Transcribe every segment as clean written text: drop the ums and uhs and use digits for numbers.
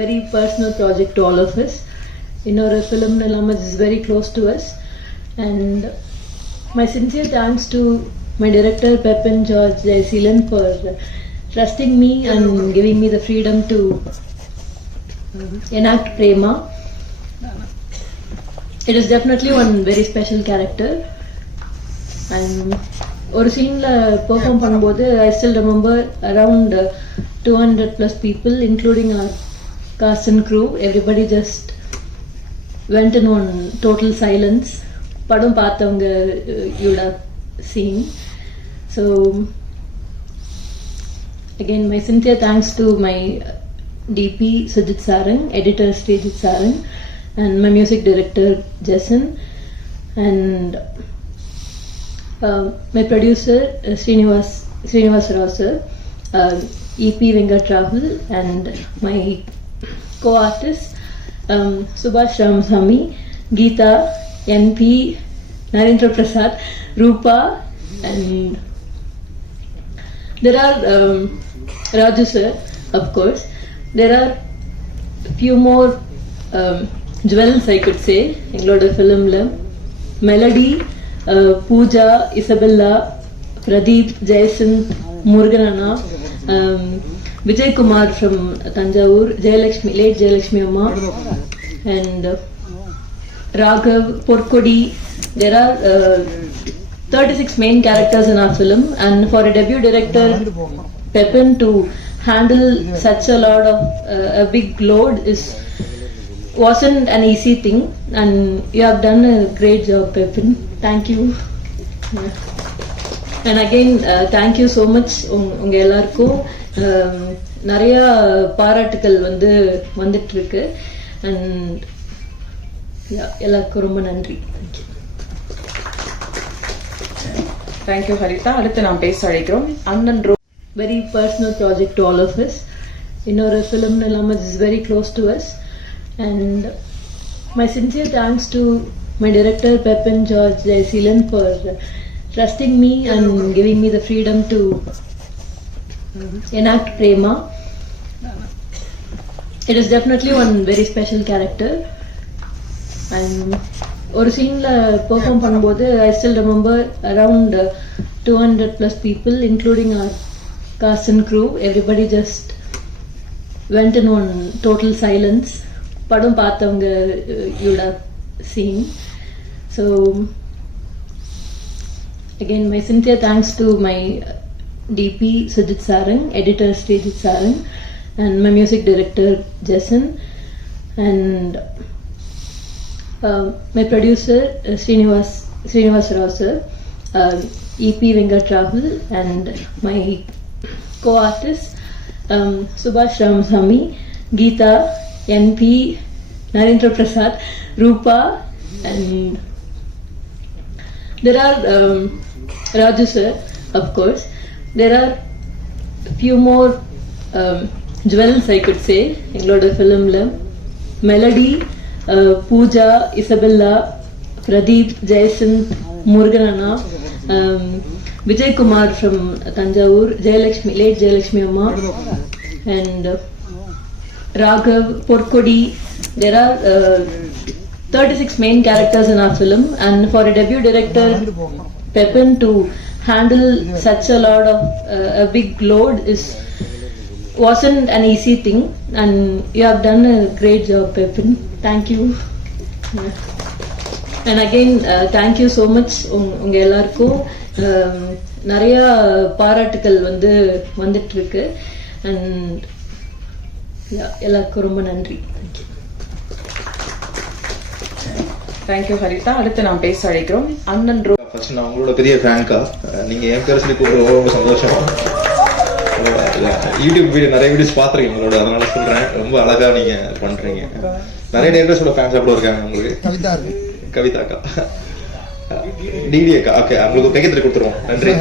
very personal project to all of us. Innora film Nilama is very close to us, and my sincere thanks to my director Pepin George Jaiseelan for trusting me and giving me the freedom to enact Prema. It is definitely one very special character, and ஒரு சீன்ல perform பண்ணும்போது I still remember around 200 plus people including our cast and crew. Everybody just went in on total silence. படம் பார்த்தவங்க you would have seen. So again, my sincere thanks to my DP Sujit Sarang, editor Srijit Sarang, and my music director Jason, and my producer Srinivas Rao sir, EP Venkat Rahul, and my co-artist Subhash Ramasamy, Geeta, NP, Narendra Prasad, Rupa, and there are Raju sir, of course. There are few more jewels I could say எங்களோட ஃபிலிமில். Melody, Pooja, Isabella, Pradeep, Jayasanth, முருகனண்ணா, Vijayakumar from Thanjavur, Jayalakshmi, late Jayalakshmi அம்மா, and Raghav, Porkodi. There are 36 main characters in our film, and for a debut director Pepin to handle such a lot of a big load wasn't an easy thing, and you have done a great job, Pepin. Thank you. And again, thank you so much உங்க எல்லாருக்கும் நிறைய பாராட்டுக்கள் வந்துட்டு இருக்கு, and எல்லாருக்கும் ரொம்ப நன்றி. Thank you Haritha. அடுத்து நாம் பேச அழைக்கிறோம் அண்ணன். Very personal project to all of us. Innora film Nilama is very close to us, and my sincere thanks to my director Pepin George Jaiseelan for trusting me and giving me the freedom to enact Prema. It is definitely one very special character, and ஒரு சீன்ல perform பண்ணும்போது I still remember around 200 plus people including our cast and crew. Everybody just went in on total silence. படம் பார்த்தவங்க you would have seen. So again, my sincere thanks to my DP Sujit Sarang, editor Srijit Sarang, and my music director Jason, and my producer Srinivas Rao sir, EP Venkat Rahul, and my co-artist Subhash Ramasamy, Geeta, NP, Narendra Prasad, Rupa, and there are Raju sir, of course. There are few more jewels I could say எங்களோட ஃபிலிமில். Melody, Pooja, Isabella, Pradeep, Jayasanth, முருகனண்ணா, Vijayakumar from Thanjavur, Jayalakshmi, late Jayalakshmi அம்மா, and Raghav, Porkodi. There are 36 main characters in our film, and for a debut director Pepin to handle such a lot of a big load wasn't an easy thing, and you have done a great job, Pepin. Thank you. And again, thank you so much உங்க எல்லாருக்கும் நிறைய பாராட்டுக்கள் வந்துட்டு இருக்கு, and எல்லாருக்கும் ரொம்ப நன்றி. Thank you Haritha. அடுத்து நாம் பேச அழைக்கிறோம் அண்ணன். ஃபர்ஸ்ட் நான் உங்களோட பெரிய ஃபேன்க்கா, நீங்க என் பேர் சொல்லி கூப்பிட்டு ரொம்ப சந்தோஷம். யூடியூப் வீடியோ நிறைய வீடியோஸ் பார்த்துருக்கேன் உங்களோட, அதனால சொல்றேன். ரொம்ப அழகா நீங்க பண்றீங்க. நிறைய டேரக்டர்ஸோட ஃபேன்ஸ் கூட இருக்காங்க உங்களுக்கு. கவிதா அக்கா, டிடி அக்கா, ஓகே, உங்களுக்கு கையெழுத்து கொடுத்துருவோம். நன்றி.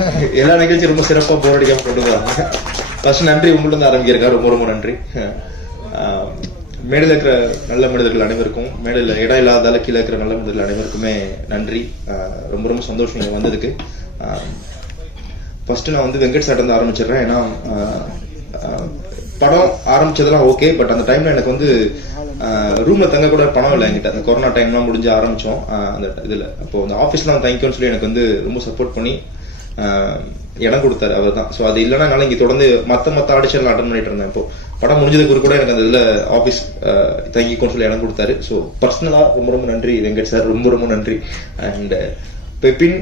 எல்லா நிகழ்ச்சியும் ரொம்ப சிறப்பாக போர் அடிக்காம கொண்டு வராங்க. ஃபர்ஸ்ட் நன்றி உங்கள்ட்ட இருந்து ஆரம்பிக்கிறக்கா, ரொம்ப ரொம்ப நன்றி. மேடையில் இருக்கிற நல்ல மனிதர்கள் அனைவருக்கும், மேடையில் இடம் இல்லாதால கீழே இருக்கிற நல்ல மனிதர்கள் அனைவருக்குமே நன்றி. ரொம்ப ரொம்ப சந்தோஷம் நீங்கள் வந்ததுக்கு. ஃபர்ஸ்ட் நான் வெங்கட் சார் இருந்து ஆரம்பிச்சிடுறேன். ஏன்னா படம் ஆரம்பிச்சதெல்லாம் ஓகே, பட் அந்த டைம்ல எனக்கு வந்து ரூம்ல தங்க கூட பணம் இல்லை என்கிட்ட. அந்த கொரோனா டைம்லாம் முடிஞ்சு ஆரம்பிச்சோம் அந்த இதுல. அப்போ அந்த ஆஃபீஸ்லாம் தேங்க்யூன்னு சொல்லி எனக்கு வந்து ரொம்ப சப்போர்ட் பண்ணி இடம் கொடுத்தாரு அவர் தான். ஸோ அது இல்லைன்னா என்னால் இங்கே தொடர்ந்து மற்ற ஆடிஷன்லாம் அட்டன் பண்ணிட்டு இருந்தேன். இப்போ படம் முடிஞ்சதுக்கு கூட எனக்கு அந்த இதில் ஆஃபீஸ் தங்கிக்கோன்னு சொல்லி இடம் கொடுத்தாரு. ஸோ பர்சனலாக ரொம்ப ரொம்ப நன்றி வெங்கட் சார், ரொம்ப ரொம்ப நன்றி. அண்ட் பெப்பின்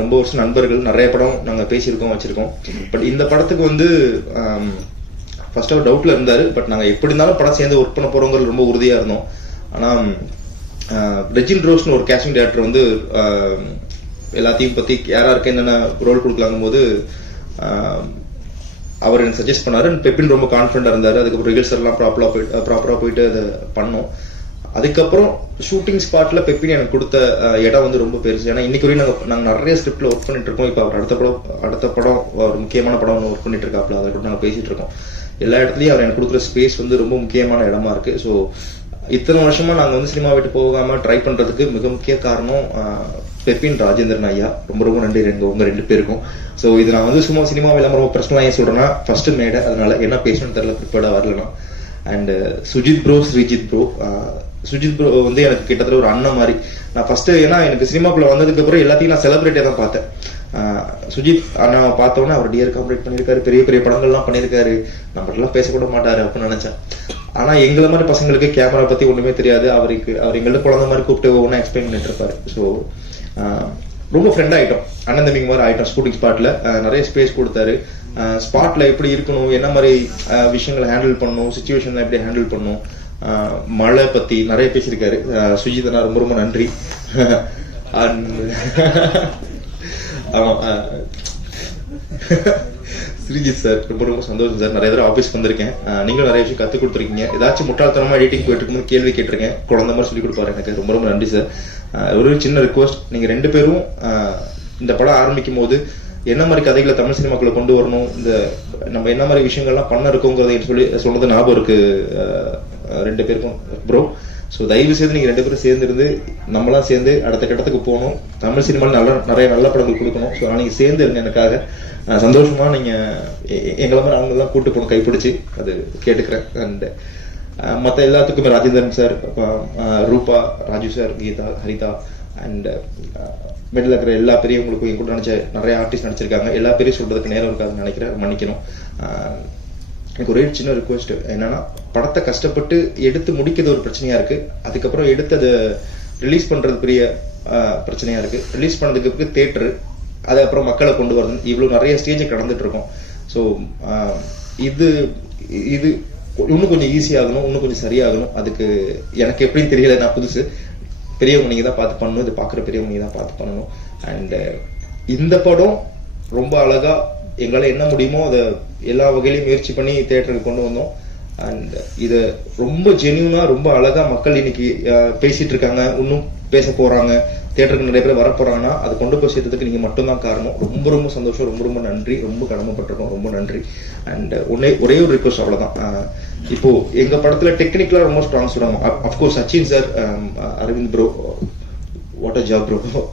ரொம்ப வருஷம் நண்பர்கள், நிறைய படம் நாங்கள் பேசியிருக்கோம் வச்சிருக்கோம். பட் இந்த படத்துக்கு வந்து ஃபர்ஸ்ட் அவர் டவுட்ல இருந்தாரு. பட் நாங்கள் எப்படி இருந்தாலும் படம் சேர்ந்து ஒர்க் பண்ண போறோங்கிறது ரொம்ப உறுதியா இருந்தோம். ஆனால் ரெஜின் ரோஸ்னு ஒரு கேஸ்டிங் டைரக்டர் வந்து எல்லாத்தையும் பத்தி யாராருக்கு என்னென்ன ரோல் கொடுக்கலாங்கும் போது அவர் எனக்கு சஜஸ்ட் பண்ணாரு. பெப்பின் ரொம்ப கான்ஃபிடண்டா இருந்தாரு. அதுக்கப்புறம் ரிஹர்சல் எல்லாம் ப்ராப்பரா போயிட்டு அதை பண்ணோம். அதுக்கப்புறம் ஷூட்டிங் ஸ்பாட்ல பெப்பின் எனக்கு கொடுத்த இடம் வந்து ரொம்ப பெருசு. ஏன்னா இன்னைக்கு வரையும் நாங்க நிறைய ஸ்கிரிப்ட்ல ஒர்க் பண்ணிட்டு இருக்கோம். இப்போ அவர் அடுத்த படம் ஒரு முக்கியமான படம் ஒர்க் பண்ணிட்டு இருக்காப்ல, அதை கூட நாங்க பேசிட்டு இருக்கோம். எல்லா இடத்துலயும் அவர் எனக்கு கொடுக்குற ஸ்பேஸ் வந்து ரொம்ப முக்கியமான இடமா இருக்கு. ஸோ இத்தனை வருஷமா நாங்க வந்து சினிமா விட்டு போகாம ட்ரை பண்றதுக்கு மிக முக்கிய காரணம் பெப்பின் ராஜேந்திரன் ஐயா. ரொம்ப ரொம்ப நன்றி உங்க ரெண்டு பேருக்கும். ஸோ இது நான் வந்து சும்மா சினிமா இல்லாம ரொம்ப பர்சனலா ஏன் சொல்றேன்னா, ஃபர்ஸ்ட் மேடை, அதனால என்ன பேசணும்னு தெரியல, ப்ரிப்பேர்டா வரலாம். And Sujith bro, Sreejith bro. Sujith bro வந்து எனக்கு கிட்டத்தட்ட ஒரு அண்ணன் மாதிரி. நான் ஃபர்ஸ்ட் ஏன்னா எனக்கு சினிமாக்குள்ள வந்ததுக்கு அப்புறம் எல்லாத்தையும் நான் செலிபிரிட்டியா தான் பார்த்தேன். சுஜித் அண்ணா பார்த்தோன்னே அவர் டியர் காம்பரேட் பண்ணியிருக்காரு, பெரிய பெரிய படங்கள்லாம் பண்ணியிருக்காரு, நம்மகிட்டலாம் பேசக்கூட மாட்டாரு அப்படின்னு நினைச்சேன். ஆனா எங்களை மாதிரி பசங்களுக்கு கேமரா பத்தி ஒண்ணுமே தெரியாது. அவர் எங்கள்ட்ட குழந்தை மாதிரி கூப்பிட்டு ஒவ்வொன்றா எக்ஸ்பிளைன் பண்ணிட்டு இருப்பாரு. ஸோ ரொம்ப ஃப்ரெண்ட் ஆயிட்டோம், அண்ணன் தம்பிங்க மாதிரி ஆயிட்டோம். ஷூட்டிங் ஸ்பாட்ல நிறைய ஸ்பேஸ் கொடுத்தாரு. ஸ்பாட்ல எப்படி இருக்கணும், என்ன மாதிரி விஷயங்களை ஹேண்டில் பண்ணணும், சுச்சுவேஷன்ல எப்படி ஹேண்டில் பண்ணணும், மழை பத்தி நிறைய பேசியிருக்காரு சுஜித் அண்ணா. ரொம்ப ரொம்ப நன்றி. ஸ்ரீஜித் சார் ரொம்ப ரொம்ப சந்தோஷம் சார். நிறைய தடவை ஆஃபீஸ் வந்திருக்கேன், நீங்களும் நிறைய விஷயம் கற்றுக் கொடுத்துருக்கீங்க. ஏதாச்சும் முட்டாள்தனமா எடிட்டிங் போயிட்டு இருக்கும்போது கேள்வி கேட்டிருக்கேன், குழந்தை மாதிரி சொல்லி கொடுப்பாரு எனக்கு. ரொம்ப ரொம்ப நன்றி சார். ஒரு சின்ன ரிக்வஸ்ட், நீங்க ரெண்டு பேரும் இந்த படம் ஆரம்பிக்கும் போது என்ன மாதிரி கதைகளை தமிழ் சினிமாக்குள்ள கொண்டு வரணும், இந்த நம்ம என்ன மாதிரி விஷயங்கள்லாம் பண்ண இருக்கோங்கிறத சொன்னது ஞாபகம் இருக்கு ரெண்டு பேருக்கும் ப்ரோ. ஸோ தயவு செய்து நீங்க ரெண்டு பேரும் சேர்ந்து இருந்து நம்மளாம் சேர்ந்து அடுத்த கட்டத்துக்கு போகணும். தமிழ் சினிமாவில் நிறைய நல்ல படங்கள் கொடுக்கணும். ஸோ நீங்க சேர்ந்து இருங்க எனக்காக. சந்தோஷமா நீங்க எங்களை மாதிரி அவங்கெல்லாம் கூட்டு போகணும் கைப்பிடிச்சு, அது கேட்டுக்கிறேன். அண்ட் மற்ற எல்லாத்துக்குமே Rajendran sir, Rupa, Raju sir, Geetha, Haritha and middle இருக்கிற எல்லா பெரியவங்களுக்கும் என் கூட நினைச்ச நிறைய ஆர்டிஸ்ட் நடிச்சிருக்காங்க. எல்லா பேரையும் சொல்றதுக்கு நேரம் இருக்காதுன்னு நினைக்கிறேன், மன்னிக்கணும். எனக்கு ஒரே சின்ன ரிக்வெஸ்ட் என்னன்னா, படத்தை கஷ்டப்பட்டு எடுத்து முடிக்கிறது ஒரு பிரச்சனையா இருக்கு, அதுக்கப்புறம் எடுத்து அதை ரிலீஸ் பண்றது பெரிய பிரச்சனையா இருக்கு. ரிலீஸ் பண்ணதுக்கு பிறகு தியேட்டரு, அது அப்புறம் மக்களை கொண்டு வரது, இவ்வளவு நிறைய ஸ்டேஜ் கடந்துட்டு இருக்கோம். ஸோ இது இன்னும் கொஞ்சம் ஈஸியாகணும், இன்னும் கொஞ்சம் சரியாகணும். அதுக்கு எனக்கு எப்படின்னு தெரியல, நான் புதுசு. பெரியவங்க நீங்க தான் பார்த்து பண்ணணும், இது பாக்குற பெரியவங்க நீங்க தான் பார்த்து பண்ணணும். அண்ட் இந்த படம் ரொம்ப அழகா எங்களால என்ன முடியுமோ அதை எல்லா வகையிலையும் முயற்சி பண்ணி தியேட்டருக்கு கொண்டு வந்தோம். அண்ட் இத ரொம்ப ஜென்யூனா ரொம்ப அழகா மக்கள் இன்னைக்கு பேசிட்டு இருக்காங்க, இன்னும் பேச போறாங்க, தியேட்டருக்கு நிறைய பேர் வர போறாங்கன்னா அது கொண்டு போய் சேர்த்ததுக்கு நீங்க மட்டும்தான் காரணம். ரொம்ப ரொம்ப சந்தோஷம், ரொம்ப ரொம்ப நன்றி, ரொம்ப கடமைப்பட்டிருக்கோம், ரொம்ப நன்றி. அண்ட் ஒரே ஒரு ரிக்வஸ்ட், அவ்வளவுதான். இப்போ எங்க படத்துல டெக்னிக்கலா ரொம்ப ஸ்ட்ராங் சொல்றாங்க. Of course Sachin sir, Aravind bro, what a job bro,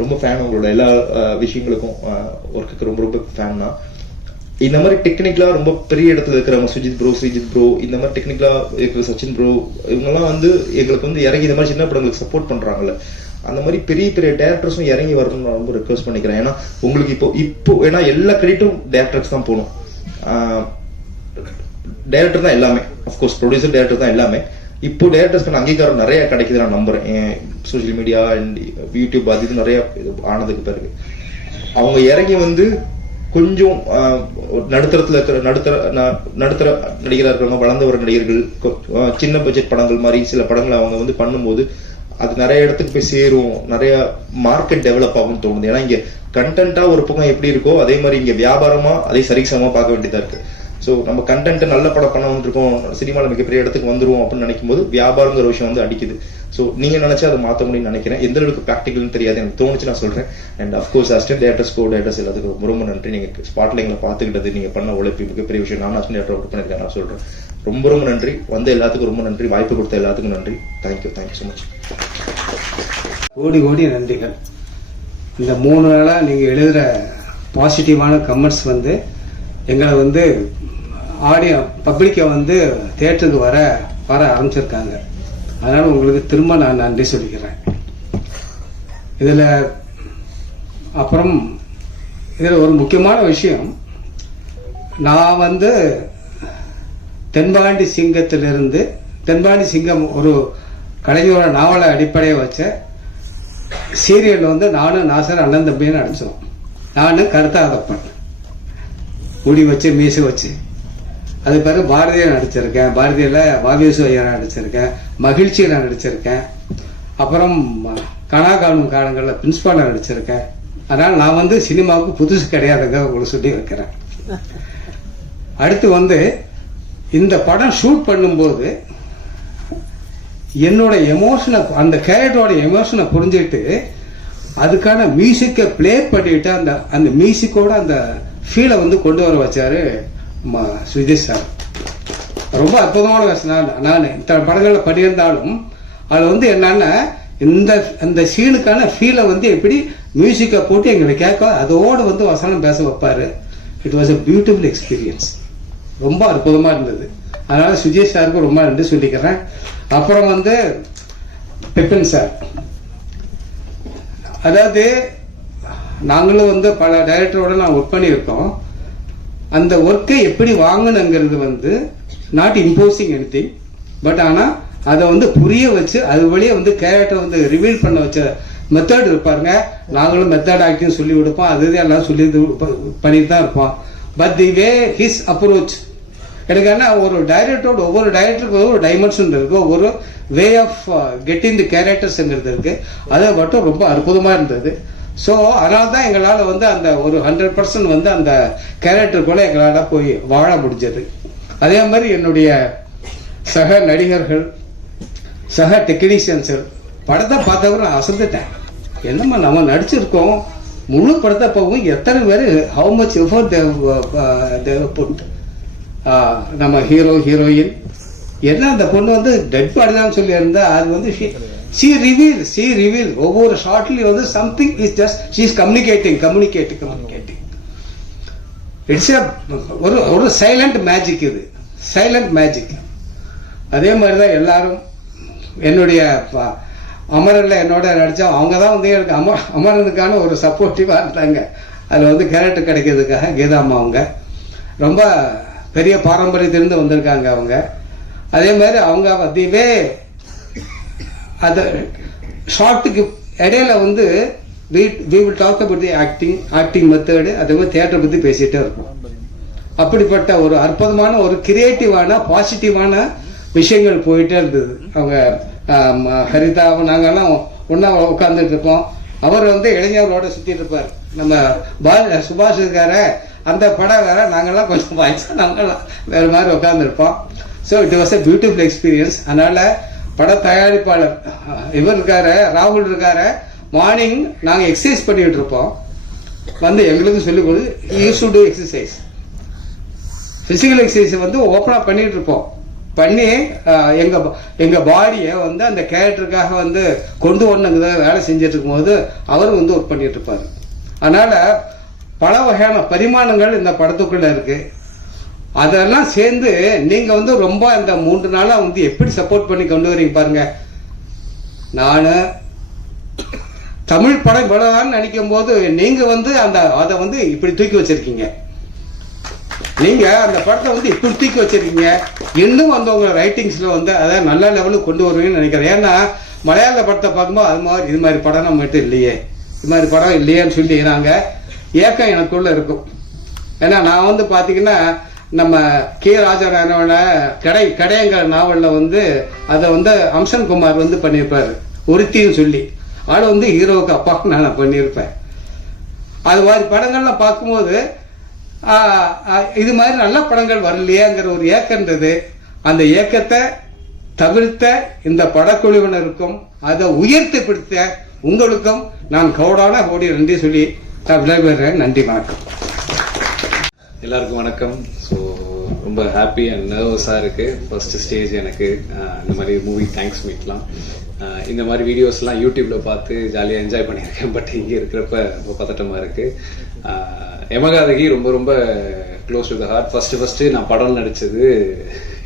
ரொம்ப ஃபேன் உங்களோட எல்லா விஷயங்களுக்கும், ஒர்க்குக்கு ரொம்ப ரொம்ப ஃபேன் தான். இந்த மாதிரி டெக்னிக்கலா ரொம்ப பெரிய இடத்துல இருக்கிறவங்க, சுஜித் ப்ரோ, ஸ்ரீஜித் ப்ரோ, இந்த மாதிரி டெக்னிக்கலா இருக்கிற சச்சின் ப்ரோ, இவங்கெல்லாம் வந்து எங்களுக்கு வந்து இறங்கி இந்த மாதிரி சின்ன படங்களுக்கு சப்போர்ட் பண்றாங்கல்ல, அந்த மாதிரி பெரிய பெரிய டேரக்டர்ஸும் இறங்கி வரணும்னு நான் ரொம்ப ரெக்வஸ்ட் பண்ணிக்கிறேன். ஏன்னா உங்களுக்கு இப்போ ஏன்னா எல்லா கிரெடிட்டும் டேரக்டர்ஸ் தான் போகணும். டைரக்டர் தான் எல்லாமே, அஃப்கோர்ஸ் ப்ரொடியூசர் டைரக்டர் தான் எல்லாமே. இப்போ டேரக்டர்ஸ்க்கு அங்கீகாரம் நிறைய கிடைக்குது நான் நம்புறேன். சோசியல் மீடியா அண்ட் யூடியூப் அது இது நிறைய ஆனதுக்கு பிறகு அவங்க இறங்கி வந்து கொஞ்சம் நடுத்தரத்துல இருக்கிற நடுத்தர நடிகராக இருக்கிறவங்க, வளர்ந்த வர நடிகர்கள், சின்ன பட்ஜெட் படங்கள் மாதிரி சில படங்களை அவங்க வந்து பண்ணும்போது அது நிறைய இடத்துக்கு போய் சேரும், நிறைய மார்க்கெட் டெவலப் ஆகும்னு தோணுது. ஏன்னா இங்க கண்டென்ட்டா ஒரு பக்கம் எப்படி இருக்கோ அதே மாதிரி இங்க வியாபாரமா அதே சரிசமமா பார்க்க வேண்டியதா இருக்கு. ஸோ நம்ம கண்டென்ட் நல்ல படம் பண்ண இருக்கோம், சினிமாவில் மிகப்பெரிய இடத்துக்கு வந்துருவோம் அப்படின்னு நினைக்கும் போது வியாபாரங்கிற விஷயம் வந்து அடிக்குது. ஸோ நீங்க நினைச்சா அதை மாற்ற முடியும்னு நினைக்கிறேன். எந்த அளவுக்கு ப்ராக்டிகல்னு தெரியாது, எனக்கு தோணுச்சு நான் சொல்றேன். And of course assistant directors, co directors எல்லாத்துக்கும் ரொம்ப ரொம்ப நன்றி. நீங்க ஸ்பாட்ல எங்களை பார்த்துக்கிட்டது, நீங்க பண்ண உழைப்பு மிகப்பெரிய விஷயம். நான் அசிஸ்டன்ட் டேரக்டர் ஒர்க் பண்ணிருக்கேன், நான் சொல்றேன். ரொம்ப ரொம்ப நன்றி. வந்த எல்லாத்துக்கும் ரொம்ப நன்றி, வாய்ப்பு கொடுத்த எல்லாத்துக்கும் நன்றி. Thank you so much. கோடி கோடி நன்றிகள். இந்த 3 நாளா நீங்க எழுதுற பாசிட்டிவான கமெண்ட்ஸ் வந்து எங்களை வந்து பப்ளிக்கை வந்து தியேட்டருக்கு வர ஆரம்பிச்சிருக்காங்க. அதனால உங்களுக்கு திரும்ப நான் நன்றி சொல்லிக்கிறேன். இதில் அப்புறம் இதில் ஒரு முக்கியமான விஷயம், நான் வந்து தென்பாண்டி சிங்கம் ஒரு கலைஞரோட நாவலை அடிப்படையை வச்ச சீரியல் வந்து நானும் நாசர் அண்ணன் தம்பின்னு நடிச்சோம். நான் கருத்தாதப்பன், முடி வச்சு மீசை வச்சு. அது பிறகு பாரதியை நடிச்சிருக்கேன், பாரதியில் வாவியசு ஐயா நடிச்சிருக்கேன், மகிழ்ச்சியை நான் நடிச்சிருக்கேன், அப்புறம் கனாகாணும் காலங்களில் பிரின்ஸ்பாலாக நடிச்சிருக்கேன். அதனால் நான் வந்து சினிமாவுக்கு புதுசு கிடையாதுங்க உங்களுக்கு சொல்லி வைக்கிறேன். அடுத்து வந்து இந்த படம் ஷூட் பண்ணும்போது என்னோட எமோஷனை, அந்த கேரக்டரோட எமோஷனை புரிஞ்சுக்கிட்டு அதுக்கான மியூசிக்கை பிளே பண்ணிட்டு அந்த மியூசிக்கோட அந்த ஃபீலை வந்து கொண்டு வர வச்சாரு சுஜித் சார். ரொம்ப அற்புதமான விஷயம். நான் இத்தனை படங்களில் பண்ணியிருந்தாலும் அதில் வந்து என்னன்னா இந்த சீனுக்கான ஃபீலை வந்து எப்படி மியூசிக்கை போட்டு எங்களை கேட்க அதோடு வந்து வசனம் பேச வைப்பாரு. It was a beautiful experience. ரொம்ப அற்புதமாக இருந்தது. அதனால சுஜித் சாருக்கு ரொம்ப நன்றி சொல்லிக்கிறேன். அப்புறம் வந்து பிபின் சார், அதாவது நாங்களும் வந்து பல டைரக்டரோட நான் ஒர்க் பண்ணியிருக்கோம். அந்த ஒர்க்கை எப்படி வாங்கணுங்கிறது வந்து நாட் இம்போசிங் எனிதிங், பட் ஆனால் அதை வந்து புரிய வச்சு அது வழியே வந்து கேரக்டரை வந்து ரிவீல் பண்ண வச்ச மெத்தட் இருப்பாருங்க. நாங்களும் மெத்தட் ஆக்டிங் சொல்லி கொடுப்போம், அது எல்லாம் சொல்லி பண்ணிட்டு தான் இருப்போம். But the way his approach எனக்கு என்ன, ஒரு டைரக்டரோட ஒவ்வொரு டைரக்டருக்கு ஒரு டைமென்ஷன் இருக்கு, ஒவ்வொரு வே ஆஃப் கெட்டிங் தி கேரக்டர்ஸ்ங்கிறது இருக்கு. அதை மட்டும் ரொம்ப அற்புதமா இருந்தது. ஸோ அதனால தான் எங்களால் வந்து அந்த ஒரு 100% வந்து அந்த கேரக்டருக்குள்ள எங்களால் போய் வாழ முடிஞ்சது. அதே மாதிரி என்னுடைய சக நடிகர்கள், சக டெக்னீஷியன்ஸ், படத்தை பார்த்தவரை அசந்துட்டேன். என்னம்மா நம்ம நடிச்சிருக்கோம், முழு படத்தை போகும் எத்தனை பேர் how much effort they put. நம்ம ஹீரோ ஹீரோயின் என்ன, அந்த பொண்ணு வந்து டெட் பாடி தான் சொல்லி இருந்தா, அது வந்து she reveal ஒவ்வொரு ஷார்ட்லயும் வந்து something is just she is communicating. It's ஒரு சைலண்ட் மேஜிக், இது சைலண்ட் மேஜிக். அதே மாதிரி தான் எல்லாரும் என்னுடைய அமரன்ல என்னோட நடிச்சா அவங்க தான் வந்து எனக்கு அமரனுக்கான ஒரு சப்போர்ட்டிவா இருந்தாங்க. அதில் வந்து கேரக்டர் கிடைக்கிறதுக்காக கீதாம்மா அவங்க ரொம்ப பெரிய பாரம்பரியத்திலிருந்து வந்திருக்காங்க அவங்க. அதே மாதிரி அவங்க அதுவே அந்த ஷார்ட்டுக்கு இடையில வந்து we will talk about the acting method, அதே மாதிரி தியேட்டரை பற்றி பேசிகிட்டே இருப்போம். அப்படிப்பட்ட ஒரு அற்புதமான ஒரு கிரியேட்டிவான பாசிட்டிவான விஷயங்கள் போயிட்டே இருந்தது. அவங்க ஹரிதா நாங்கெல்லாம் ஒன்றா உட்காந்துட்டு இருப்போம். அவர் வந்து இளைஞர்களோட சுற்றிட்டு இருப்பார். நம்ம சுபாஷ் இருக்கார அந்த படம் வேற, நாங்கெல்லாம் கொஞ்சம் வயசா நாங்கெல்லாம் வேறு மாதிரி உட்காந்துருப்போம். So it was a beautiful experience. அதனால பட தயாரிப்பாளர் இவர் இருக்காரு, ராகுல் இருக்காரு, மார்னிங் நாங்கள் எக்ஸசைஸ் பண்ணிட்டு இருப்போம். வந்து எங்களுக்கு சொல்லிக் கொடுத்து use to do exercise, physical exercise வந்து ஓப்பனாக பண்ணிட்டு இருப்போம். பண்ணி எங்க பாடியை வந்து அந்த கேரக்டருக்காக வந்து கொண்டு வரணுங்க வேலை செஞ்சுட்டு இருக்கும் போது அவர் வந்து ஒர்க் பண்ணிட்டு இருப்பாரு. அதனால பல வகையான பரிமாணங்கள் இந்த படத்துக்குள்ள இருக்கு. அதெல்லாம் சேர்ந்து நீங்க வந்து ரொம்ப அந்த 3 நாளா வந்து எப்படி சப்போர்ட் பண்ணி கொண்டு வரீங்க பாருங்க. நான் தமிழ் படம் இவ்வளவுதான் நினைக்கும் போது நீங்க வந்து அதை வந்து இப்படி தூக்கி வச்சிருக்கீங்க. நீங்க அந்த படத்தை வந்து இப்படி தூக்கி வச்சிருக்கீங்க. இன்னும் வந்து உங்க ரைட்டிங்ஸ்ல வந்து அதை நல்ல லெவலுக்கு கொண்டு வருவீங்கன்னு நினைக்கிறேன். ஏன்னா மலையாள படத்தை பார்க்கும்போது இது மாதிரி படம் நம்ம மட்டும் இல்லையே, இது மாதிரி படம் இல்லையேன்னு சொல்லி நாங்க ஏக்கம் எனக்குள்ள இருக்கும். ஏன்னா நான் வந்து பாத்தீங்கன்னா நம்ம கே ராஜராஜனோட கடையங்கிற நாவல்ல வந்து அதை வந்து அம்சன் குமார் வந்து பண்ணியிருப்பாரு ஒருத்தின்னு சொல்லி. ஆள் வந்து ஹீரோவுக்கு அப்பாவுக்கு நான் பண்ணியிருப்பேன். அது மாதிரி படங்கள்லாம் பார்க்கும்போது இது மாதிரி நல்ல படங்கள் வரலையேங்கிற ஒரு ஏக்கம் இருந்தது. அந்த ஏக்கத்தை தவிர்த்த இந்த படக்குழுவினருக்கும் அதை உயர்த்தி பிடித்த உங்களுக்கும் நான் கோடி நன்றி சொல்லி நான் விடைபெறுறேன். நன்றி, வணக்கம். எல்லாருக்கும் வணக்கம். ஸோ ரொம்ப ஹாப்பி அண்ட் நர்வஸாக இருக்கு. ஃபர்ஸ்ட் ஸ்டேஜ் எனக்கு இந்த மாதிரி மூவி தேங்க்ஸ் மீட்லாம். இந்த மாதிரி வீடியோஸ்லாம் யூடியூப்ல பார்த்து ஜாலியாக என்ஜாய் பண்ணியிருக்கேன். பட் இங்கே இருக்கிறப்ப ரொம்ப பதட்டமாக இருக்கு. யமகாதகி ரொம்ப ரொம்ப close to the heart. First நான் படம் நடிச்சது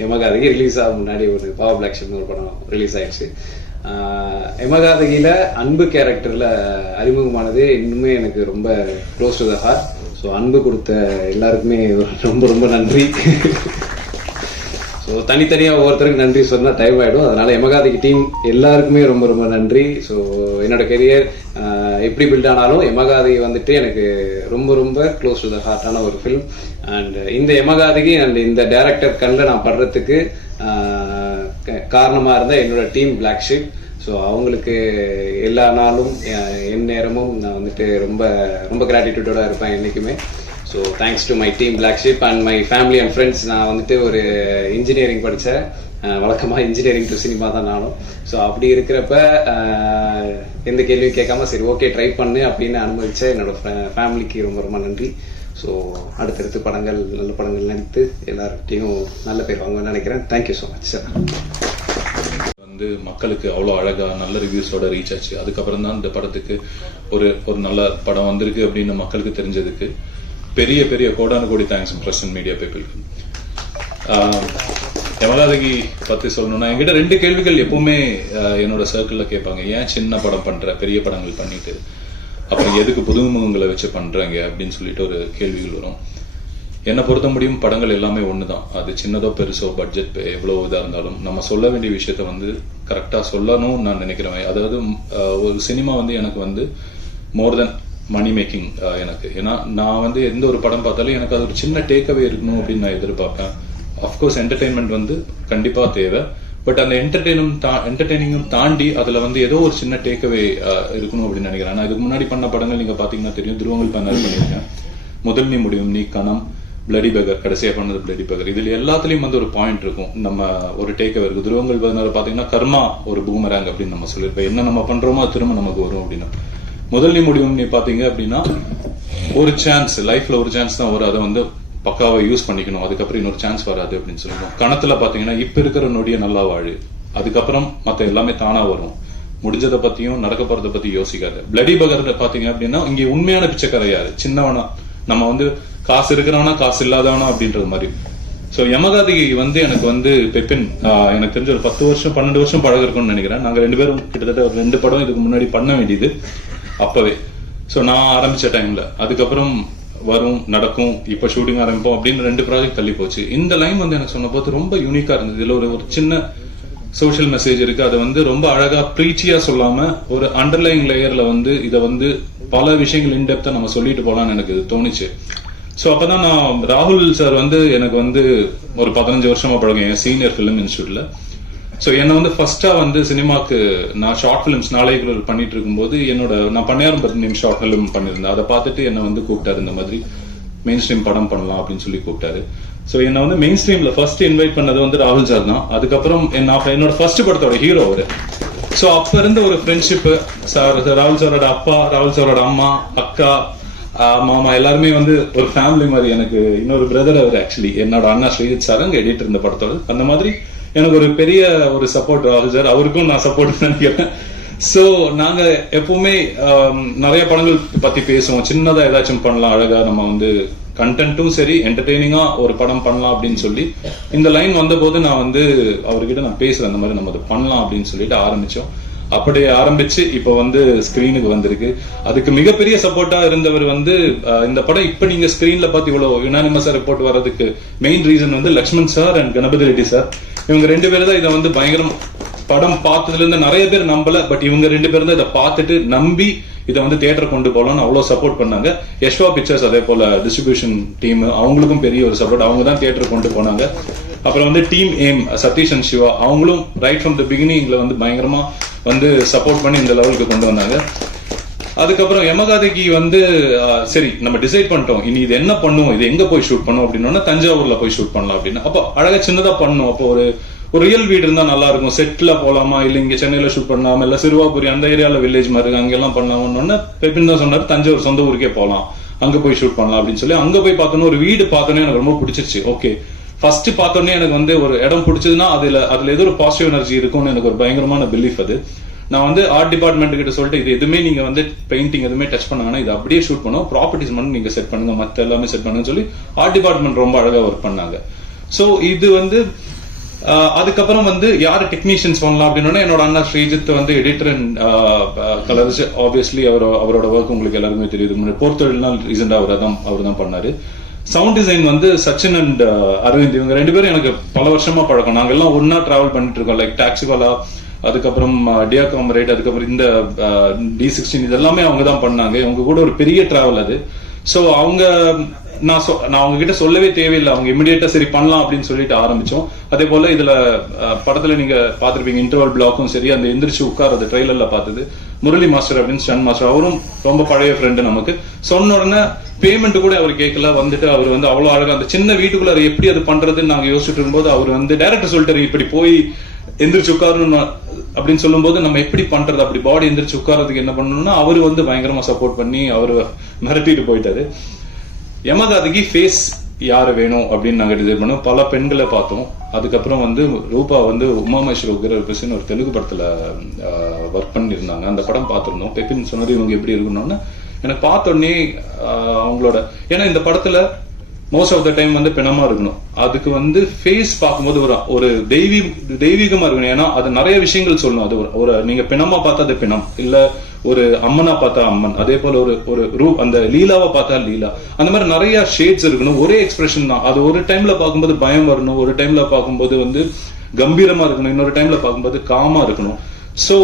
யமகாதகி ரிலீஸ் ஆகும் முன்னாடி ஒரு பாவ பிளாக் ஷிப்னு ஒரு படம் ரிலீஸ் ஆயிடுச்சு. யமகாதகியில அன்பு கேரக்டர்ல அறிமுகமானது இன்னுமே எனக்கு ரொம்ப close to the heart. So அன்பு கொடுத்த எல்லாருக்குமே ரொம்ப ரொம்ப நன்றி. ஸோ தனித்தனியாக ஒவ்வொருத்தருக்கு நன்றி சொன்னால் டைம் ஆகிடும். அதனால யமகாதகி டீம் எல்லாருக்குமே ரொம்ப ரொம்ப நன்றி. ஸோ என்னோட கெரியர் எப்படி பில்ட் ஆனாலும் யமகாதகி வந்துட்டு எனக்கு ரொம்ப ரொம்ப க்ளோஸ் டு த ஹார்ட்டான ஒரு ஃபிலிம். அண்ட் இந்த யமகாதகி அண்ட் இந்த டைரக்டர் கண்ணில் நான் படுறதுக்கு காரணமாக இருந்த என்னோட டீம் பிளாக் ஷீப். ஸோ அவங்களுக்கு எல்லா நாளும் என் நேரமும் நான் வந்துட்டு ரொம்ப ரொம்ப கிராட்டிடியூடோட இருப்பேன் என்றைக்குமே. So thanks to my team Black Sheep and my family and friends. நான் வந்துட்டு ஒரு இன்ஜினியரிங் படித்தேன். வழக்கமாக இன்ஜினியரிங் டு சினிமா தான் நானும். ஸோ அப்படி இருக்கிறப்ப எந்த கேள்வியும் கேட்காம சரி ஓகே ட்ரை பண்ணு அப்படின்னு அனுமதிச்ச என்னோட ஃபேமிலிக்கு ரொம்ப ரொம்ப நன்றி. ஸோ அடுத்தடுத்து படங்கள் நல்ல படங்கள் நடித்து எல்லார்கிட்டையும் நல்ல பேர் வாங்குவேன்னு நினைக்கிறேன். Thank you so much sir. மக்களுக்கு அவ்வளோ அழகா நல்ல ரிவ்யூஸோட ரீச் ஆச்சு. அதுக்கப்புறம் தான் இந்த படத்துக்கு ஒரு நல்ல படம் வந்திருக்கு அப்படின்னு மக்களுக்கு தெரிஞ்சதுக்கு பெரிய பெரிய கோடான கோடி தேங்க்ஸ் பிரஸ் அண்ட் மீடியா பீப்புளுக்கு. யமகாதகி பத்தி சொல்லணும்னா என்கிட்ட 2 கேள்விகள் எப்பவுமே என்னோட சர்க்கிள்ல கேட்பாங்க. ஏன் சின்ன படம் பண்ற, பெரிய படங்கள் பண்ணிட்டு அப்புறம் எதுக்கு புதுமுகங்களை வச்சு பண்றாங்க அப்படின்னு சொல்லிட்டு ஒரு கேள்விகள் வரும். என்னை பொறுத்த முடியும் படங்கள் எல்லாமே ஒண்ணுதான். அது சின்னதோ பெருசோ பட்ஜெட் எவ்வளவு இதா இருந்தாலும் நம்ம சொல்ல வேண்டிய விஷயத்த கரெக்டா சொல்லணும்னு நான் நினைக்கிறேன். அதாவது ஒரு சினிமா எனக்கு மோர் தென் மணி மேக்கிங் எனக்கு. ஏன்னா நான் எந்த ஒரு படம் பார்த்தாலும் எனக்கு அது ஒரு சின்ன டேக்அவே இருக்கணும் அப்படின்னு நான் எதிர்பார்ப்பேன். அப்கோர்ஸ் என்டர்டெயின்மெண்ட் கண்டிப்பா தேவை. பட் அந்த என்டர்டெய்னிங்கும் தாண்டி அதுல ஏதோ ஒரு சின்ன டேக்அவே இருக்கணும் அப்படின்னு நினைக்கிறேன். நான் இதுக்கு முன்னாடி பண்ண படங்கள் நீங்க பாத்தீங்கன்னா தெரியும். துருவங்கள் பேனல் பண்ணிருக்கேன், முதல் நீ முடியும் நீ, கணம், பிளடி பகர், கடைசியா பண்ணது பிளடி பகர். இதுல எல்லாத்துலயும் ஒரு பாயிண்ட் இருக்கும், நம்ம ஒரு டேக்அவே இருக்கு. துருவங்கள் பேனல் பாத்தீங்கன்னா கர்மா ஒரு பூமராங் அப்படின்னு நம்ம சொல்லிருப்போம். என்ன நம்ம பண்றோமோ திரும்ப நமக்கு வரும் அப்படின்னு. முதல் நீ முடியும் நீ பாத்தீங்க அப்படின்னா ஒரு சான்ஸ், லைஃப்ல ஒரு சான்ஸ் தான் வரும். அதை பக்காவை யூஸ் பண்ணிக்கணும், அதுக்கப்புறம் இன்னொரு சான்ஸ் வராது அப்படின்னு சொல்லுவோம். கணத்துல பாத்தீங்கன்னா இப்ப இருக்கிற நொடிய நல்லா வாழு, அதுக்கப்புறம் மத்த எல்லாமே தானா வரும். முடிஞ்சதை பத்தியும் நடக்க போறதை பத்தி யோசிக்காது. பிளடி பகர்ல பாத்தீங்க அப்படின்னா இங்க உண்மையான பிச்சைக்கரையாது, சின்னவனா நம்ம காசு இருக்கிறவனா காசு இல்லாதவனா அப்படின்றது மாதிரி. சோ யமகாதகி எனக்கு பெப்பின் எனக்கு தெரிஞ்ச ஒரு 10 வருஷம் 12 வருஷம் பழக இருக்கும்னு நினைக்கிறேன். நாங்க 2 பேரும் கிட்டத்தட்ட ஒரு 2 படம் இதுக்கு முன்னாடி பண்ண வேண்டியது அப்பவே. சோ நான் ஆரம்பிச்ச டைம்ல அதுக்கப்புறம் வரும் நடக்கும், இப்ப ஷூட்டிங் ஆரம்பிப்போம் அப்படின்னு 2 ப்ராஜெக்ட் தள்ளி போச்சு. இந்த லைன் எனக்கு சொன்ன போது ரொம்ப யூனிக்கா இருந்தது. இதுல ஒரு சின்ன சோஷியல் மெசேஜ் இருக்கு. அதை ரொம்ப அழகா பிரீச்சியா சொல்லாம ஒரு அண்டர்லைங் லேயர்ல இதை பல விஷயங்கள் இன்டெப்தா நம்ம சொல்லிட்டு போலான்னு எனக்கு தோணுச்சு. சோ அப்பதான் நான் ராகுல் சார் எனக்கு ஒரு 15 வருஷமா பழகும் சீனியர் பிலிம் இன்ஸ்டியூட்ல. சோ என்ன ஃபர்ஸ்டா சினிமாக்கு நான் ஷார்ட் பிலிம்ஸ் நாளைக்கு பண்ணிட்டு இருக்கும்போது நான் பண்ணையாரம் 10 நிமிஷம் ஷார்ட் பிலிம் பண்ணிருந்தேன். அதை பார்த்துட்டு என்ன கூப்பிட்டாரு, இந்த மாதிரி மெயின் ஸ்ட்ரீம் படம் பண்ணலாம் அப்படின்னு சொல்லி கூப்பிட்டாரு. சோ என்ன மெயின் ஸ்ட்ரீம்ல ஃபர்ஸ்ட் இன்வைட் பண்ணது ராகுல் சார் தான். அதுக்கப்புறம் என்னோட ஃபர்ஸ்ட் படத்தோட ஹீரோ அவரு. சோ அப்ப இருந்த ஒரு ஃப்ரெண்ட்ஷிப், ராகுல் சாரோட அப்பா, ராகுல் சாரோட அம்மா, அக்கா, மாமா எல்லாருமே ஒரு ஃபேமிலி மாதிரி. எனக்கு இன்னொரு பிரதர் அவர், ஆக்சுவலி என்னோட அண்ணா ஸ்ரீஜித் சார் அங்க எடிட்டர் இருந்த படத்தோட. அந்த மாதிரி எனக்கு ஒரு பெரிய ஒரு சப்போர்ட் ராகுல் சார், அவருக்கும் நான் சப்போர்ட் நினைக்கிறேன். சோ நாங்க எப்பவுமே நிறைய படங்கள் பத்தி பேசுவோம். சின்னதா ஏதாச்சும் பண்ணலாம், அழகா நம்ம கண்டென்ட்டும் சரி என்டர்டெய்னிங்கா ஒரு படம் பண்ணலாம் அப்படின்னு சொல்லி இந்த லைன் வந்த போது நான் அவர்கிட்ட நான் பேசுறேன், அந்த மாதிரி நம்ம அதை பண்ணலாம் அப்படின்னு சொல்லிட்டு ஆரம்பிச்சோம். அப்படி ஆரம்பிச்சு இப்ப ஸ்கிரீனுக்கு வந்திருக்கு. அதுக்கு மிகப்பெரிய சப்போர்ட்டா இருந்தவர் இந்த படம் இப்ப நீங்க ஸ்கிரீன்ல பார்த்து இவ்வளவு யுனானிமஸா ரிப்போர்ட் வர்றதுக்கு main reason Lakshman sir and Ganapathi Reddy sir. இவங்க 2 பேரும் தான் இதை பயங்கரம் படம் பார்த்ததுல இருந்து நிறைய பேர் நம்பல. பட் இவங்க 2 பேரும் தான் இதை பார்த்துட்டு நம்பி இதை தியேட்டர் கொண்டு போகலாம்னு அவ்வளவு சப்போர்ட் பண்ணாங்க. யஷ்வா பிக்சர்ஸ் அதே போல டிஸ்ட்ரிபியூஷன் டீம், அவங்களுக்கும் பெரிய ஒரு சப்போர்ட். அவங்க தான் தியேட்டர் கொண்டு போனாங்க. அப்புறம் team Aim Sathish and Siva, அவங்களும் ரைட் ஃப்ரம் தி பிகினிங்ல பயங்கரமா சப்போர்ட் பண்ணி இந்த லெவலுக்கு கொண்டு வந்தாங்க. அதுக்கப்புறம் யமகாதகி சரி நம்ம டிசைட் பண்ணிட்டோம், இனி இது என்ன பண்ணுவோம், இது எங்க போய் ஷூட் பண்ணுவோம் அப்படின்னா தஞ்சாவூர்ல போய் ஷூட் பண்ணலாம் அப்படின்னு. அப்போ அழகா சின்னதா பண்ணும். அப்போ ஒரு ரியல் வீடு இருந்தா நல்லா இருக்கும், செட்ல போலாமா, இல்ல இங்க சென்னையில ஷூட் பண்ணலாமா, இல்ல சிறுவாபுரி அந்த ஏரியால வில்லேஜ் மாதிரி இருக்கு அங்க எல்லாம் பண்ணலாம்னு பெப்பின் தான் சொன்னாரு. தஞ்சாவூர் சொந்த ஊருக்கே போலாம், அங்க போய் ஷூட் பண்ணலாம் அப்படின்னு சொல்லி அங்க போய் பார்த்தோன்னா ஒரு வீடு பார்த்தோன்னே எனக்கு ரொம்ப பிடிச்சிருச்சு. ஓகே, ஃபர்ஸ்ட் பார்த்தோன்னே எனக்கு ஒரு இடம் பிடிச்சதுன்னா அதுல ஏதோ ஒரு பாசிட்டிவ் எனர்ஜி இருக்கும்னு எனக்கு ஒரு பயங்கரமான பிலீஃப் அது. நான் வந்து ஆர்ட் டிபார்ட்மெண்ட் கிட்ட சொல்லிட்டு இது எதுவுமே நீங்க வந்து பெயிண்டிங் எதுவுமே டச் பண்ண வேணாம், இது அப்படியே ஷூட் பண்ணும், ப்ராப்பர்ட்டிஸ் மட்டும் நீங்க செட் பண்ணுங்க, மத்த எல்லாமே செட் பண்ணுங்கன்னு சொல்லி ஆர்ட் டிபார்ட்மெண்ட் ரொம்ப அழகா ஒர்க் பண்ணாங்க. சோ இது வந்து அதுக்கப்புறம் வந்து யாரு டெக்னீஷியன்ஸ் பண்ணலாம் அப்படின்னா என்னோட அண்ணா ஸ்ரீஜித் வந்து எடிட்டர் அண்ட் கலர்ஸ். ஆப்வியஸ்லி அவரோட ஒர்க் உங்களுக்கு எல்லாருமே தெரியுது. போர்த்தொழில்னால் ரீசெண்டா அவர் தான் பண்ணாரு. சவுண்ட் டிசைன் வந்து சச்சின் அண்ட் அரவிந்த், இவங்க 2 பேரும் எனக்கு பல வருஷமா பழக்கம். நாங்க எல்லாம் ஒன்னா டிராவல் பண்ணிட்டு இருக்கோம். லைக் டாக்ஸிவாலா, அதுக்கப்புறம் டியா காமரேட், அதுக்கப்புறம் இந்த D16 இதெல்லாமே அவங்க தான் பண்ணாங்க. இவங்க கூட ஒரு பெரிய டிராவல் அது. சோ அவங்க நான் அவங்க கிட்ட சொல்லவே தேவையில்லை, அவங்க இமிடியேட்டா சரி பண்ணலாம் அப்படின்னு சொல்லிட்டு ஆரம்பிச்சோம். அதே போல இதுல படத்துல நீங்க பாத்திருப்பீங்க இன்டர்வல் பிளாக்கும் சரி, அந்த எந்திரிச்சு உட்கார்றது ட்ரெய்லர்ல பார்த்தது முரளி மாஸ்டர் அப்படின்னு ஸ்டன் மாஸ்டர், அவரும் ரொம்ப பழைய ஃப்ரெண்டு நமக்கு. சொன்ன உடனே பேமெண்ட் கூட அவர் கேட்கல, வந்துட்டு அவர் வந்து அவ்வளவு அழகா அந்த சின்ன வீட்டுக்குள்ள எப்படி அது பண்றதுன்னு நாங்க யோசிச்சுட்டு இருக்கும்போது அவர் வந்து டைரக்டர் சொல்லிட்டாரு இப்படி போய் எந்திரிச்சு உட்காரணும் அப்படின்னு சொல்லும் போது நம்ம எப்படி பண்றது, அப்படி பாடி எந்திரிச்சு உட்காரதுக்கு என்ன பண்ணணும்னா அவரு வந்து பயங்கரமா சப்போர்ட் பண்ணி அவரு மிரட்டிட்டு போயிட்டாரு. யமகாதிக்கு ஃபேஸ் யாரு வேணும் அப்படின்னு நாங்க டிசைட் பண்ணோம். பல பெண்களை பார்த்தோம். அதுக்கப்புறம் வந்து ரூபா வந்து உமா மகேஸ்வர உக்ரபிசின்னு ஒரு தெலுங்கு படத்துல ஒர்க் பண்ணிருந்தாங்க. அந்த படம் பார்த்திருந்தோம். பெப்பின் சொன்னது இவங்க எப்படி இருக்கணும்னு எனக்கு பார்த்த உடனே அவங்களோட, ஏன்னா இந்த படத்துல மோஸ்ட் ஆஃப் த டைம் வந்து பிணமா இருக்கணும். அதுக்கு வந்து ஃபேஸ் பார்க்கும்போது ஒரு தெய்வீகமா இருக்கணும். ஏன்னா அது நிறைய விஷயங்கள் சொல்லணும். அது ஒரு நீங்க பிணமா பார்த்தா அது பிணம், இல்ல ஒரு அம்மனா பார்த்தா அம்மன், அதே போல ஒரு அந்த லீலாவை பார்த்தா லீலா, அந்த மாதிரி நிறைய ஷேட்ஸ் இருக்கணும். ஒரே எக்ஸ்பிரஷன் தான். அது ஒரு டைம்ல பார்க்கும்போது பயம் வரணும், ஒரு டைம்ல பார்க்கும்போது வந்து கம்பீரமா இருக்கணும், இன்னொரு டைம்ல பார்க்கும்போது காமா இருக்கணும். சோ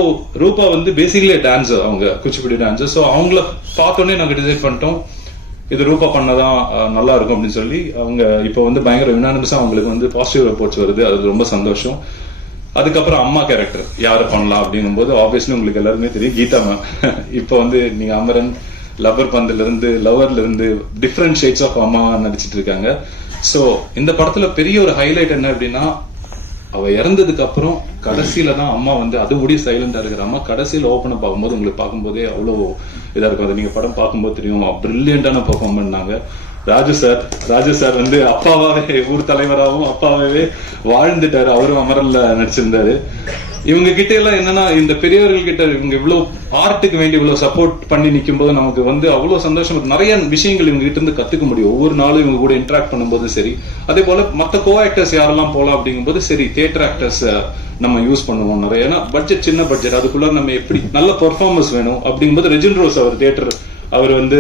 ரூபா வந்து பேசிக்கலி டான்ஸர், அவங்க குச்சிப்புடி டான்ஸர். சோ அவங்கள பார்த்தோன்னே நாங்க டிசைட் பண்ணிட்டோம் இது ரூபா பண்ணதான் நல்லா இருக்கும் அப்படின்னு சொல்லி. அவங்க இப்போ வந்து பயங்கர யுனானிமஸா அவங்களுக்கு வந்து பாசிட்டிவ் ரிப்போர்ட்ஸ் வருது. அது ரொம்ப சந்தோஷம். அதுக்கப்புறம் அம்மா கேரக்டர் யாரு பண்ணலாம் அப்படிங்கும்போது ஆப்வியஸ்லி உங்களுக்கு எல்லாருமே தெரியும் கீதா மேம். இப்போ வந்து நீங்க அமரன், லவர் பந்துல இருந்து, லவர்ல இருந்து டிஃப்ரெண்ட் ஷேட்ஸ் ஆஃப் அம்மா நடிச்சிட்டு இருக்காங்க. சோ இந்த படத்துல பெரிய ஒரு ஹைலைட் என்ன அப்படின்னா அவ இறந்ததுக்கு அப்புறம் கடைசியில தான் அம்மா வந்து அது முடிய சைலண்டா இருக்கிற அம்மா கடைசியில ஓப்பன் பார்க்கும்போது உங்களுக்கு பார்க்கும்போதே அவ்வளோ இதா இருக்கும். அது நீங்க படம் பார்க்கும்போது தெரியும். பிரில்லியண்டான பெர்ஃபார்ம் பண்ணாங்க. ராஜு சார் வந்து அப்பாவாவே ஊர் தலைவராகவும் அப்பாவே வாழ்ந்துட்டாரு. அவரும் அமரல்ல நடிச்சிருந்தாரு. இவங்க கிட்ட எல்லாம் என்னன்னா இந்த பெரியவர்கள் கிட்ட இவங்க இவ்வளவு ஆர்ட்டுக்கு வேண்டி இவ்வளவு சப்போர்ட் பண்ணி நிற்கும் போது நமக்கு வந்து அவ்வளவு சந்தோஷம். நிறைய விஷயங்கள் இவங்க கிட்ட இருந்து கத்துக்க முடியும். ஒவ்வொரு நாளும் இவங்க கூட இன்டராக்ட் பண்ணும்போது சரி. அதே போல மத்த கோ ஆக்டர்ஸ் யாரெல்லாம் போலாம் அப்படிங்கும்போது சரி தியேட்டர் ஆக்டர்ஸ் நம்ம யூஸ் பண்ணுவோம் நிறைய. ஏன்னா பட்ஜெட் சின்ன பட்ஜெட், அதுக்குள்ள நம்ம எப்படி நல்ல பெர்ஃபார்மன்ஸ் வேணும் அப்படிங்கும்போது ரெஜின் ரோஸ் அவர் தியேட்டர் அவர் வந்து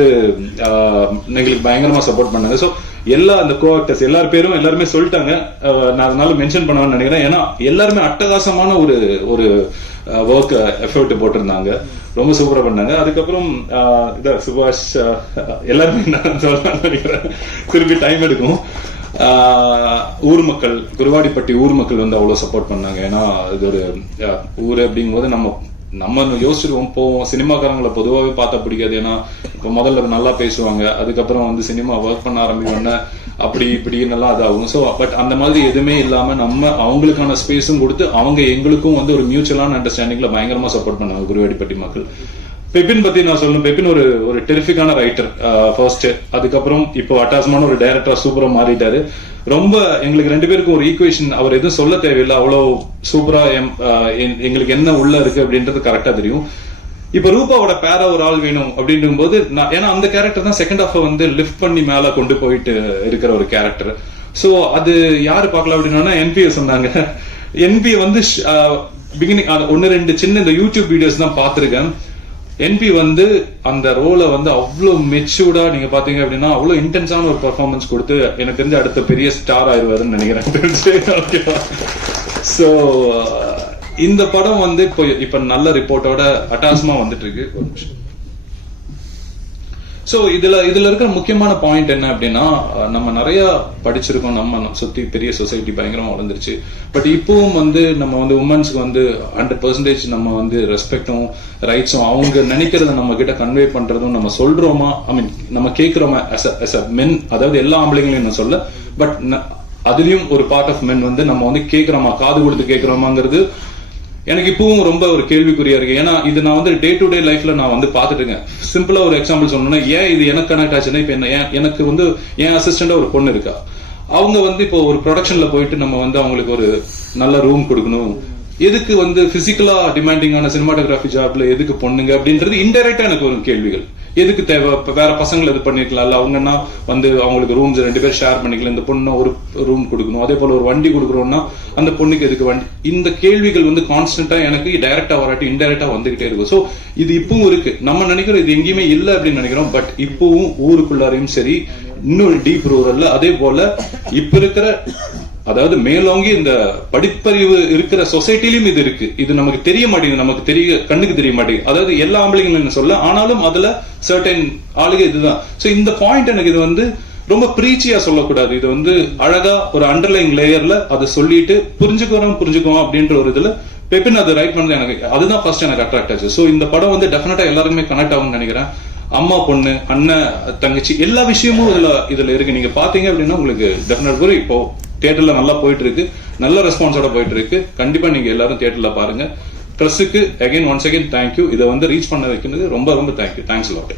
எங்களுக்கு பயங்கரமா சப்போர்ட் பண்ணாங்க. சோ எல்லா அந்த கோ ஆக்டர்ஸ் எல்லாருமே சொல்லிட்டாங்க. நான் அதனால மென்ஷன் பண்ணுவேன்னு நினைக்கிறேன். ஏன்னா எல்லாருமே அட்டகாசமான ஒரு ஒர்க் எஃபர்ட் போட்டிருந்தாங்க. ரொம்ப சூப்பரா பண்ணாங்க. அதுக்கப்புறம் சுபாஷ் எல்லாருமே நான் சொல்லலாம்னு நினைக்கிறேன். திருப்பி டைம் எடுக்கும். ஊர் மக்கள், குருவாடிப்பட்டி ஊர் மக்கள் வந்து அவ்வளவு சப்போர்ட் பண்ணாங்க. ஏன்னா இது ஒரு ஊர் அப்படிங்கும்போது நம்ம யோசிச்சிருவோம் போவோம். சினிமாக்காரங்களை பொதுவாகவே பார்த்தா பிடிக்காது. ஏன்னா இப்போ முதல்ல நல்லா பேசுவாங்க, அதுக்கப்புறம் வந்து சினிமா ஒர்க் பண்ண ஆரம்பிக்கணும்னா அப்படி இப்படின்னு எல்லாம் அதாகும். ஸோ பட் அந்த மாதிரி எதுவுமே இல்லாம நம்ம அவங்களுக்கான ஸ்பேஸும் கொடுத்து அவங்க எங்களுக்கும் வந்து ஒரு மியூச்சுவலான அண்டர்ஸ்டாண்டிங்ல பயங்கரமா சப்போர்ட் பண்ணாங்க குருவாடிப்பட்டி மக்கள். பெப்பின் பத்தி நான் சொல்லணும். பெப்பின் ஒரு டெரிஃபிக்கான ரைட்டர் ஃபர்ஸ்ட். அதுக்கப்புறம் இப்போ அட்டாசமான ஒரு டைரக்டரா சூப்பரா மாறிட்டாரு. ரொம்ப எங்களுக்கு 2 பேருக்கும் ஒரு ஈக்குவேஷன் அவர் எதுவும் சொல்ல தேவையில்லை. அவ்வளவு சூப்பரா எங்களுக்கு என்ன உள்ள இருக்கு அப்படின்றது கரெக்டா தெரியும். இப்ப ரூபாவோட பேரா ஒரு ஆள் வேணும் அப்படின்னும் போது ஏன்னா அந்த கேரக்டர் தான் செகண்ட் ஹாஃப் வந்து லிஃப்ட் பண்ணி மேல கொண்டு போயிட்டு இருக்கிற ஒரு கேரக்டர். சோ அது யாரு பார்க்கலாம் அப்படின்னா என்பிஏ சொன்னாங்க. என்பிஏ வந்து பிகினிங் 1-2 சின்ன இந்த யூடியூப் வீடியோஸ் தான் பார்த்திருக்கேன். என்பி வந்து அந்த ரோலை வந்து அவ்வளவு மெச்சூர்டா நீங்க பாத்தீங்க அப்படின்னா அவ்வளவு இன்டென்ஸான ஒரு பெர்ஃபார்மன்ஸ் கொடுத்து எனக்கு தெரிஞ்ச அடுத்த பெரிய ஸ்டார் ஆயிடுவாருன்னு நினைக்கிறேன். சோ இந்த படம் வந்து இப்ப நல்ல ரிப்போர்ட்டோட அட்டாசமா வந்துட்டு இருக்கு. ஒரு நிமிஷம். சோ இதுல இருக்கிற முக்கியமான பாயிண்ட் என்ன அப்படின்னா நம்ம நிறைய படிச்சிருக்கோம். நம்ம சுத்தி பெரிய சொசைட்டி பயங்கரமா வளர்ந்துருச்சு. பட் இப்பவும் வந்து நம்ம வந்து உமன்ஸ்க்கு வந்து 100% நம்ம வந்து ரெஸ்பெக்டும் ரைட்ஸும் அவங்க நினைக்கிறத நம்ம கிட்ட கன்வே பண்றதும் நம்ம சொல்றோமா, ஐ மீன் நம்ம கேட்கிறோமா as a men, அதாவது எல்லா ஆம்பளைங்களையும் நான் சொல்ல, பட் அதுலயும் ஒரு பார்ட் ஆஃப் மென் வந்து நம்ம வந்து கேட்கிறோமா, காது கொடுத்து கேட்கிறோமாங்கிறது எனக்கு இப்பவும் ரொம்ப ஒரு கேள்விக்குறியா இருக்கு. ஏன்னா இது நான் வந்து டே டு டே லைஃப்ல நான் வந்து பாத்துட்டு இருக்கேன். சிம்பிளா ஒரு எக்ஸாம்பிள் சொல்லணும்னா, ஏன் இது எனக்கு கனெக்ட் ஆச்சுன்னா, இப்ப எனக்கு வந்து என் அசிஸ்டண்டா ஒரு பொண்ணு இருக்கா. அவங்க வந்து இப்போ ஒரு ப்ரொடக்ஷன்ல போயிட்டு நம்ம வந்து அவங்களுக்கு ஒரு நல்ல ரூம் கொடுக்கணும், எதுக்கு வந்து பிசிக்கலா டிமாண்டிங்கான சினிமாட்டோகிராஃபி ஜாப்ல எதுக்கு பொண்ணுங்க அப்படின்றது இன்டைரக்டா எனக்கு ஒரு கேள்விகள். எதுக்கு தேவை? வேற பசங்களை இது பண்ணிருக்கலாம், அவங்கன்னா வந்து அவங்களுக்கு ரூம்ஸ் 2 பேர் ஷேர் பண்ணிக்கலாம், இந்த பொண்ணு ஒரு ரூம் கொடுக்கணும், அதே போல ஒரு வண்டி கொடுக்குறோம்னா அந்த பொண்ணுக்கு எதுக்கு வண்டி? இந்த கேள்விகள் வந்து கான்ஸ்டன்டா எனக்கு டைரக்டா வராட்டி இன்டைரக்டா வந்துகிட்டே இருக்கும். சோ இது இப்பவும் இருக்கு. நம்ம நினைக்கிறோம் இது எங்கேயுமே இல்ல அப்படின்னு நினைக்கிறோம். பட் இப்பவும் ஊருக்குள்ளாரையும் சரி, இன்னும் டீப் ரூரல்ல, அதே போல இப்ப இருக்கிற அதாவது மேலோங்கி இந்த படிப்பறிவு இருக்கிற சொசைட்டிலயும் இது இருக்கு. இது நமக்கு தெரிய மாட்டேங்குது, நமக்கு கண்ணுக்கு தெரிய மாட்டேங்குது. அதாவது எல்லா ஆம்பளைங்களும் சொல்ல, ஆனாலும் அதுல சர்டன் ஆளுக இதுதான். சோ இந்த பாயிண்ட் எனக்கு இது வந்து ரொம்ப பிரீச்சியா சொல்லக்கூடாது. இது வந்து அழகா ஒரு அண்டர்லைங் லேயர்ல அதை சொல்லிட்டு புரிஞ்சுக்குவோம் அப்படின்ற ஒரு இதுல பெப்பின் அது ரைட் பண்ணது எனக்கு அதுதான் ஃபர்ஸ்ட் எனக்கு அட்ராக்ட் ஆச்சு. சோ இந்த படம் வந்து டெஃபினட்டா எல்லாருக்குமே கனெக்ட் ஆகும்னு நினைக்கிறேன். அம்மா பொண்ணு, அண்ணன் தங்கச்சி, எல்லா விஷயமும் இதுல இருக்கு. நீங்க பாத்தீங்க அப்படின்னா உங்களுக்கு டெஃபினட் இப்போ தியேட்டர்ல நல்லா போயிட்டு இருக்கு, நல்ல ரெஸ்பான்ஸோட போயிட்டு இருக்கு. கண்டிப்பா நீங்க எல்லாரும் தியேட்டர்ல பாருங்க. பிரஸுக்கு அகைன் ஒன்ஸ் அகைன் தேங்க்யூ. இதை வந்து ரீச் பண்ண வைக்கிறது ரொம்ப ரொம்ப தேங்க்யூ. Thanks lot.